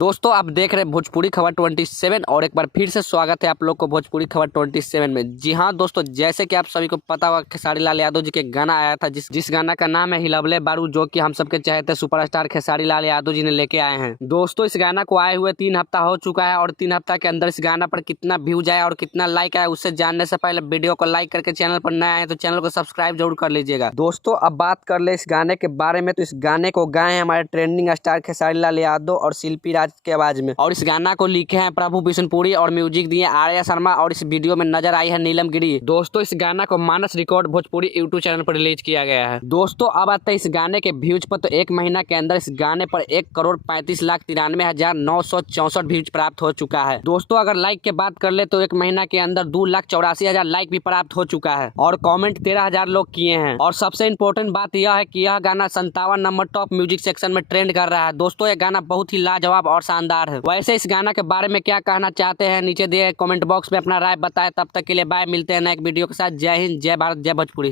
दोस्तों आप देख रहे हैं भोजपुरी खबर 27 और एक बार फिर से स्वागत है आप लोग को भोजपुरी खबर 27 में। जी हाँ दोस्तों, जैसे कि आप सभी को पता होगा खेसारी लाल यादव जी के गाना आया था जिस गाना का नाम है हिलवले बारू, जो कि हम सबके चहेते सुपरस्टार खेसारी लाल यादव जी ने लेके आए हैं। दोस्तों इस गाना को आए हुए 3 हफ्ता हो चुका है और 3 हफ्ता के अंदर इस गाना पर कितना व्यूज आया और कितना लाइक आया, उससे जानने से पहले वीडियो को लाइक करके चैनल पर नए आए तो चैनल को सब्सक्राइब जरूर कर लीजिएगा। दोस्तों अब बात कर ले इस गाने के बारे में, तो इस गाने को गाए हैं हमारे ट्रेंडिंग स्टार खेसारी लाल यादव और शिल्पी राज के आवाज में, और इस गाना को लिखे हैं प्रभु बिशनपुरी और म्यूजिक दिए आर्या शर्मा, और इस वीडियो में नजर आई है नीलम गिरी। दोस्तों इस गाना को मानस रिकॉर्ड भोजपुरी यूट्यूब चैनल पर रिलीज किया गया है। दोस्तों अब आते हैं इस गाने के व्यूज पर, तो एक महीना के अंदर इस गाने पर 1,35,93,964 व्यूज प्राप्त हो चुका है। दोस्तों अगर लाइक के बात कर ले तो एक महीना के अंदर 2,84,000 लाइक भी प्राप्त हो चुका है और कमेंट 13,000 लोग किए हैं। और सबसे इम्पोर्टेंट बात यह है कि यह गाना 57 नंबर टॉप म्यूजिक सेक्शन में ट्रेंड कर रहा है। दोस्तों यह गाना बहुत ही लाजवाब और शानदार है। वैसे इस गाना के बारे में क्या कहना चाहते हैं नीचे दिए कमेंट बॉक्स में अपना राय बताएं। तब तक के लिए बाय, मिलते हैं नए एक वीडियो के साथ। जय हिंद, जय भारत, जय भोजपुरी।